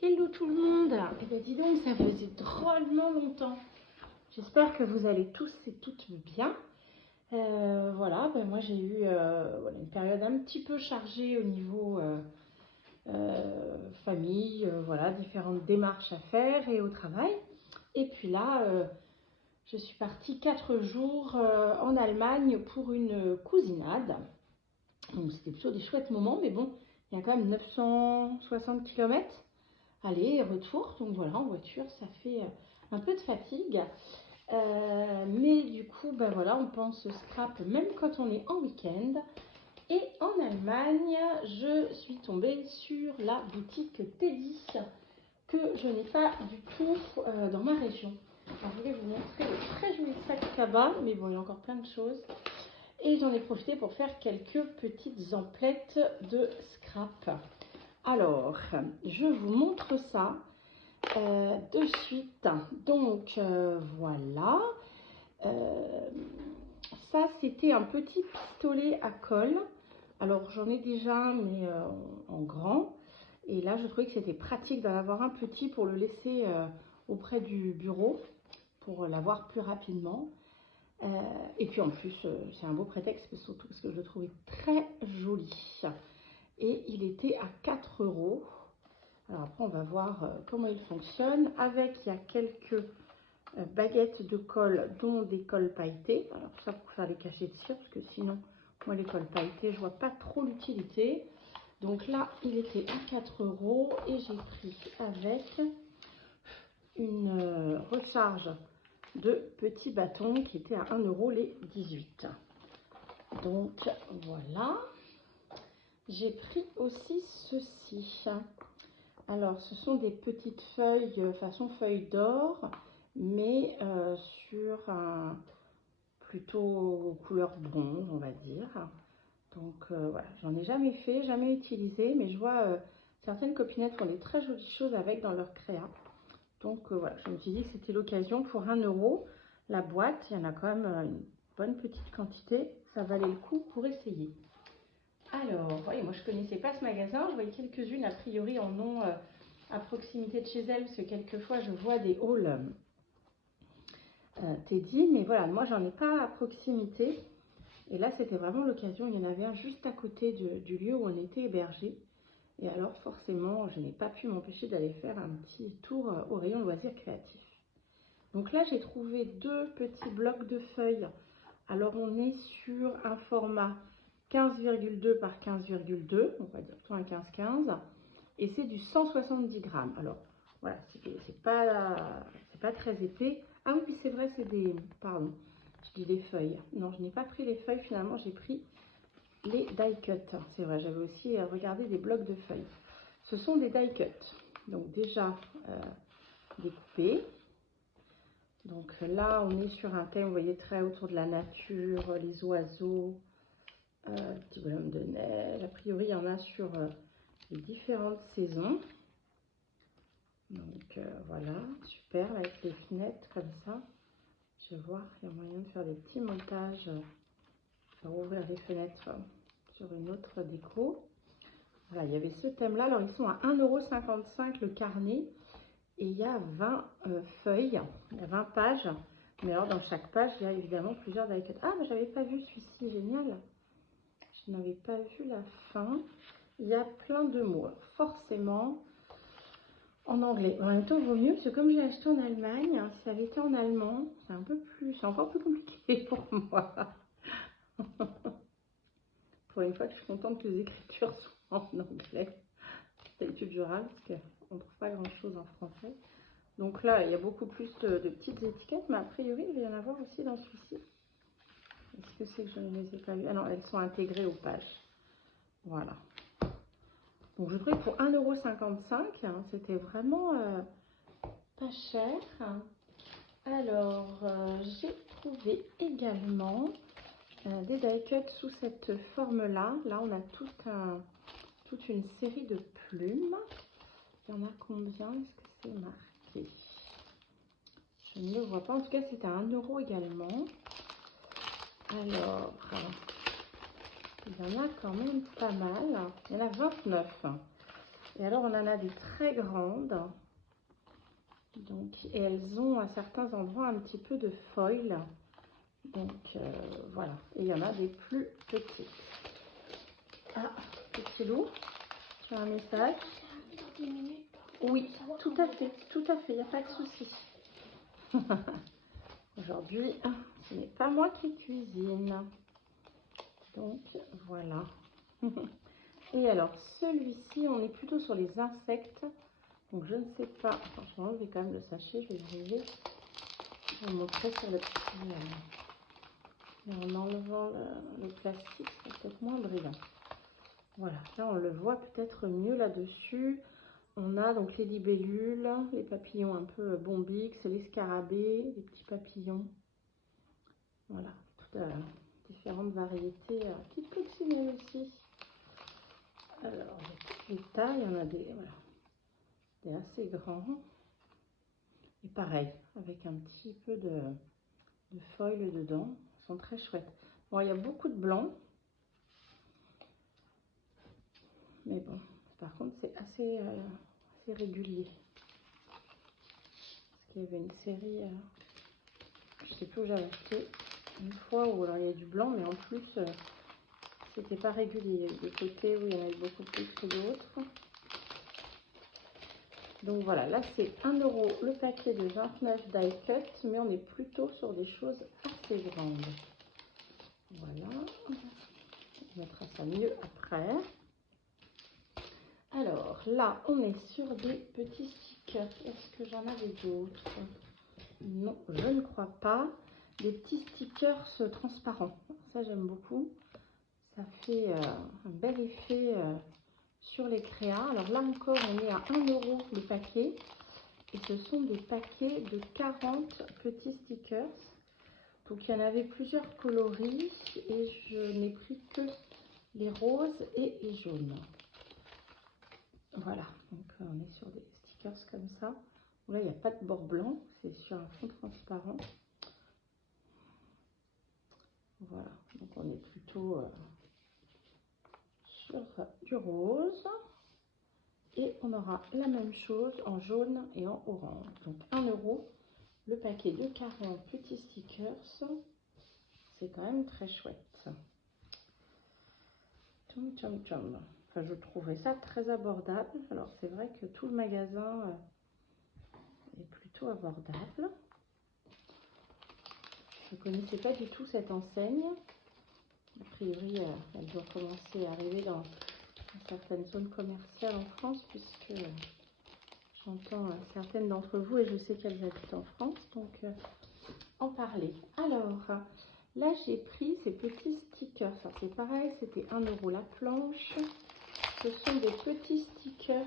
Hello tout le monde. Eh bien dis donc, ça faisait drôlement longtemps. J'espère que vous allez tous et toutes bien. Voilà, ben moi j'ai eu voilà, une période un petit peu chargée au niveau famille, voilà, différentes démarches à faire et au travail. Et puis là, je suis partie 4 jours en Allemagne pour une cousinade. Donc c'était plutôt des chouettes moments, mais bon, il y a quand même 960 km. Aller et retour, donc voilà, en voiture, ça fait un peu de fatigue. Mais du coup, ben voilà, on pense scrap même quand on est en week-end. Et en Allemagne, je suis tombée sur la boutique Teddy, que je n'ai pas du tout dans ma région. Alors, je voulais vous montrer le très joli sac cabas, mais bon, il y a encore plein de choses. Et j'en ai profité pour faire quelques petites emplettes de scrap. Alors, je vous montre ça de suite. Donc, voilà. Ça, c'était un petit pistolet à colle. Alors, j'en ai déjà, mais en grand. Et là, je trouvais que c'était pratique d'en avoir un petit pour le laisser auprès du bureau, pour l'avoir plus rapidement. Et puis en plus, c'est un beau prétexte, surtout parce que je le trouvais très joli. Et il était à 4 €. Alors après, on va voir comment il fonctionne. Avec, il y a quelques baguettes de colle, dont des colles pailletées. Alors tout ça pour faire les cachets de cire, parce que sinon, moi, les colles pailletées, je vois pas trop l'utilité. Donc là, il était à 4 € et j'ai pris avec une recharge de petits bâtons qui était à 1 € les 18. Donc voilà. J'ai pris aussi ceci. Alors, ce sont des petites feuilles, façon feuille d'or, mais sur un plutôt couleur bronze, on va dire. Donc voilà, j'en ai jamais fait, jamais utilisé, mais je vois certaines copinettes font des très jolies choses avec dans leur créa. Donc voilà, je me suis dit que c'était l'occasion pour 1 € la boîte. Il y en a quand même une bonne petite quantité, ça valait le coup pour essayer. Alors, voyez, moi je ne connaissais pas ce magasin, je voyais quelques-unes a priori en ont à proximité de chez elles, parce que quelquefois je vois des hauls Teddy, mais voilà, moi j'en ai pas à proximité. Et là c'était vraiment l'occasion, il y en avait un juste à côté du lieu où on était hébergé. Et alors forcément, je n'ai pas pu m'empêcher d'aller faire un petit tour au rayon loisirs créatifs. Donc là j'ai trouvé 2 petits blocs de feuilles. Alors on est sur un format 15,2 par 15,2, on va dire plutôt un 15-15, et c'est du 170 grammes. Alors voilà, c'est pas très épais. Ah oui, c'est vrai, c'est des, pardon, je dis des feuilles. Non, je n'ai pas pris les feuilles, finalement, j'ai pris les die cut. C'est vrai, j'avais aussi regardé des blocs de feuilles. Ce sont des die cut, donc déjà découpés. Donc là, on est sur un thème, vous voyez, très autour de la nature, les oiseaux, petit bonhomme de neige. A priori, il y en a sur les différentes saisons. Donc voilà, super, avec les fenêtres comme ça. Je vais voir, il y a moyen de faire des petits montages pour ouvrir les fenêtres sur une autre déco. Voilà, il y avait ce thème-là. Alors, ils sont à 1,55 € le carnet. Et il y a 20 feuilles, il y a 20 pages. Mais alors, dans chaque page, il y a évidemment plusieurs die cut. Ah, mais j'avais pas vu celui-ci, génial. Je n'avais pas vu la fin. Il y a plein de mots, forcément en anglais. En même temps, il vaut mieux, parce que comme j'ai acheté en Allemagne, si ça avait été en allemand, c'est encore plus compliqué pour moi. Pour une fois que je suis contente que les écritures soient en anglais. C'est plus durable, parce qu'on ne trouve pas grand-chose en français. Donc là, il y a beaucoup plus de petites étiquettes, mais a priori, il va y en avoir aussi dans celui-ci. Est-ce que c'est que je ne les ai pas vues? Ah non, elles sont intégrées aux pages. Voilà. Donc je trouvais que pour 1,55 €, hein, c'était vraiment pas cher. Alors, j'ai trouvé également des die cut sous cette forme-là. Là, on a toute une série de plumes. Il y en a combien? Est-ce que c'est marqué? Je ne le vois pas. En tout cas, c'est à 1 € également. Alors, il y en a quand même pas mal. Il y en a 29. Et alors, on en a des très grandes. Donc, et elles ont à certains endroits un petit peu de foil. Donc, voilà. Et il y en a des plus petites. Ah, petit loup, tu as un message? Oui, tout à fait, il n'y a pas de souci. Aujourd'hui, ce n'est pas moi qui cuisine. Donc, voilà. Et alors, celui-ci, on est plutôt sur les insectes. Donc, je ne sais pas. Franchement, je vais quand même le sachet, je vais briser. Je vais vous montrer sur le petit. En enlevant le plastique, c'est peut-être moins brillant. Voilà, là, on le voit peut-être mieux là-dessus. On a donc les libellules, les papillons un peu bombix, les scarabées, les petits papillons. Voilà, toutes différentes variétés, petites coccinelles aussi. Alors, les tailles, il y en a des, voilà, des assez grands. Et pareil, avec un petit peu de foil dedans. Ils sont très chouettes. Bon, il y a beaucoup de blanc. Mais bon, par contre, c'est assez régulier. Parce qu'il y avait une série, je sais plus où j'avais acheté, une fois où alors, il y a du blanc, mais en plus, c'était pas régulier. Il y a eu des côtés où il y en avait beaucoup plus que d'autres. Donc voilà, là c'est 1 € le paquet de 29 die cut, mais on est plutôt sur des choses assez grandes. Voilà, on mettra ça mieux après. Alors là, on est sur des petits stickers. Est-ce que j'en avais d'autres? Non, je ne crois pas. Des petits stickers transparents. Ça, j'aime beaucoup. Ça fait un bel effet sur les créas. Alors là encore, on est à 1 € le paquet. Et ce sont des paquets de 40 petits stickers. Donc il y en avait plusieurs coloris. Et je n'ai pris que les roses et les jaunes. Voilà, donc on est sur des stickers comme ça. Là, il n'y a pas de bord blanc, c'est sur un fond transparent. Voilà, donc on est plutôt sur du rose. Et on aura la même chose en jaune et en orange. Donc 1 € le paquet de 40 petits stickers. C'est quand même très chouette. Tchum, tchum, tchum. Enfin, je trouvais ça très abordable. Alors c'est vrai que tout le magasin est plutôt abordable. Je ne connaissais pas du tout cette enseigne. A priori, elle doit commencer à arriver dans certaines zones commerciales en France, puisque j'entends certaines d'entre vous, et je sais qu'elles habitent en France, donc en parler. Alors, là j'ai pris ces petits stickers. C'est pareil, c'était 1 € la planche. Ce sont des petits stickers.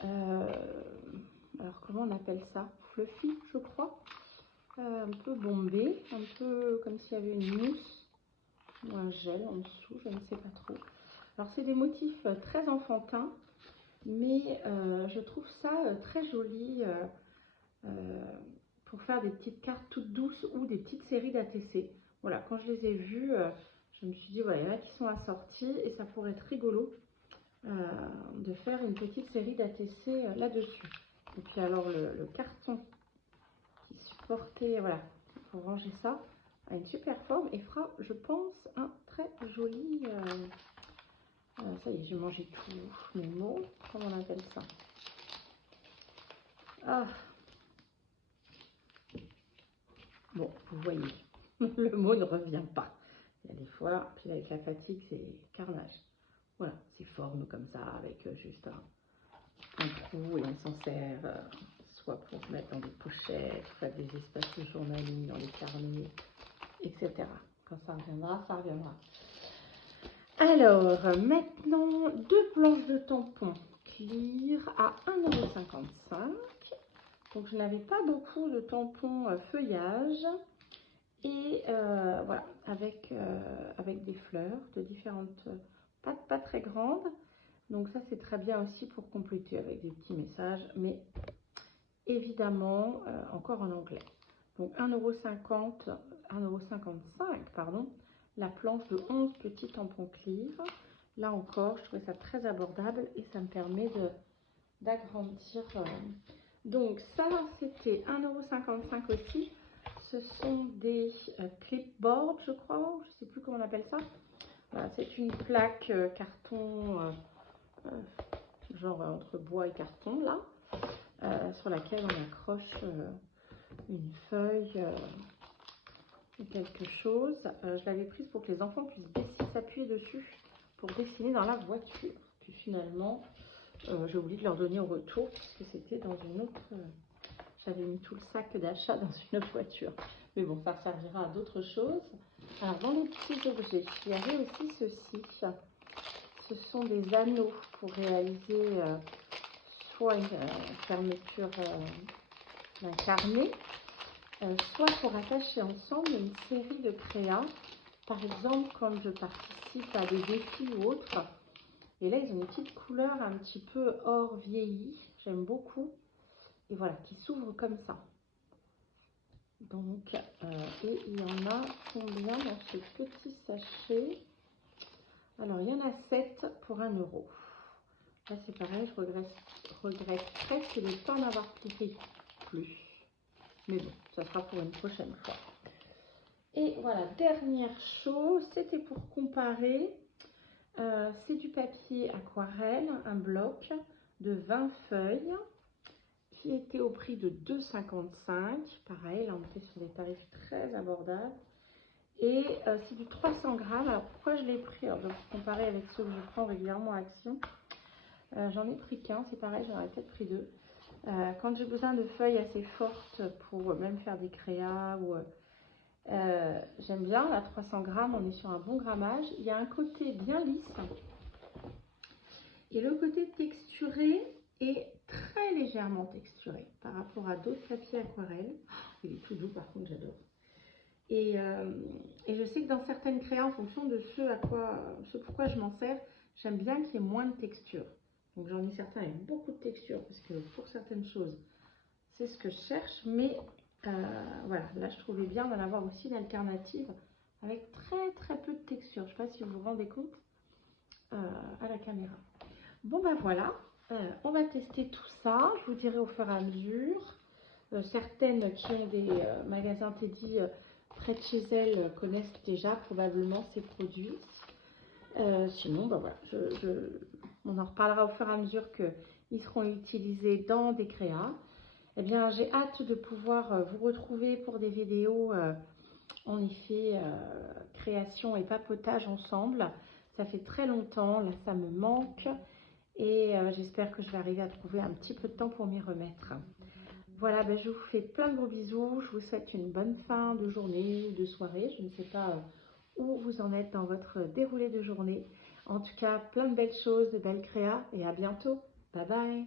Alors, comment on appelle ça? Fluffy, je crois. Un peu bombé, un peu comme s'il y avait une mousse ou un gel en dessous, je ne sais pas trop. Alors c'est des motifs très enfantins, mais je trouve ça très joli pour faire des petites cartes toutes douces ou des petites séries d'ATC. Voilà, quand je les ai vus, je me suis dit, voilà, il y en a qui sont assortis et ça pourrait être rigolo de faire une petite série d'ATC là-dessus. Et puis alors le carton qui supportait, voilà, pour ranger ça, a une super forme et fera, je pense, un très joli... ça y est, j'ai mangé tous mes mots. Comment on appelle ça? Ah. Bon, vous voyez, le mot ne revient pas. Il y a des fois, puis avec la fatigue, c'est carnage. Voilà, c'est forme comme ça, avec juste un trou, et on s'en sert soit pour mettre dans des pochettes, faire des espaces de journaling, dans les carnets, etc. Quand ça reviendra, ça reviendra. Alors, maintenant, 2 planches de tampons clear à 1,55 €. Donc, je n'avais pas beaucoup de tampons feuillage. Et voilà, avec des fleurs de différentes, pas très grandes. Donc ça, c'est très bien aussi pour compléter avec des petits messages. Mais évidemment, encore en anglais. Donc 1,50 €, 1,55 €, pardon, la planche de 11 petits tampons clear. Là encore, je trouvais ça très abordable et ça me permet d'agrandir. Donc ça, c'était 1,55 € aussi. Ce sont des clipboards, je crois, je ne sais plus comment on appelle ça. Voilà, c'est une plaque carton, genre entre bois et carton, là, sur laquelle on accroche une feuille ou quelque chose. Je l'avais prise pour que les enfants puissent s'appuyer dessus pour dessiner dans la voiture. Puis finalement, j'ai oublié de leur donner au retour parce que c'était dans une autre... j'avais mis tout le sac d'achat dans une autre voiture. Mais bon, ça servira à d'autres choses. Alors, dans les petits objets, il y avait aussi ceci. Ce sont des anneaux pour réaliser soit une fermeture d'un carnet, soit pour attacher ensemble une série de créas. Par exemple, quand je participe à des défis ou autres. Et là, ils ont une petite couleur un petit peu or vieilli. J'aime beaucoup. Et voilà, qui s'ouvre comme ça. Donc, et il y en a combien dans ce petit sachet? Alors, il y en a 7 pour 1 €. Là, c'est pareil, je regrette presque de ne pas en avoir pris plus. Mais bon, ça sera pour une prochaine fois. Et voilà, dernière chose, c'était pour comparer. C'est du papier aquarelle, un bloc de 20 feuilles qui était au prix de 2,55 €. Pareil, là on était sur des tarifs très abordables. Et c'est du 300 grammes. Alors pourquoi je l'ai pris? Alors je vais vous comparer avec ceux que je prends régulièrement à Action. J'en ai pris qu'un, c'est pareil, j'en aurais peut-être pris 2. Quand j'ai besoin de feuilles assez fortes pour même faire des créas ou... j'aime bien, à 300 grammes, on est sur un bon grammage. Il y a un côté bien lisse et le côté texturé est très légèrement texturé par rapport à d'autres papiers aquarelles. Il est tout doux, par contre, j'adore. Et je sais que dans certaines créas, en fonction de ce pourquoi je m'en sers, j'aime bien qu'il y ait moins de texture. Donc j'en ai certains avec beaucoup de texture parce que pour certaines choses, c'est ce que je cherche. Mais voilà, là je trouvais bien d'en avoir aussi une alternative avec très peu de texture. Je ne sais pas si vous vous rendez compte à la caméra. Bon ben voilà, on va tester tout ça. Je vous dirai au fur et à mesure. Certaines qui ont des magasins Teddy près de chez elles connaissent déjà probablement ces produits. Sinon, ben voilà, on en reparlera au fur et à mesure qu'ils seront utilisés dans des créas. Eh bien, j'ai hâte de pouvoir vous retrouver pour des vidéos en effet création et papotage ensemble. Ça fait très longtemps, là ça me manque et j'espère que je vais arriver à trouver un petit peu de temps pour m'y remettre. Voilà, ben je vous fais plein de gros bisous. Je vous souhaite une bonne fin de journée ou de soirée. Je ne sais pas où vous en êtes dans votre déroulé de journée. En tout cas, plein de belles choses, de belles créas et à bientôt. Bye bye.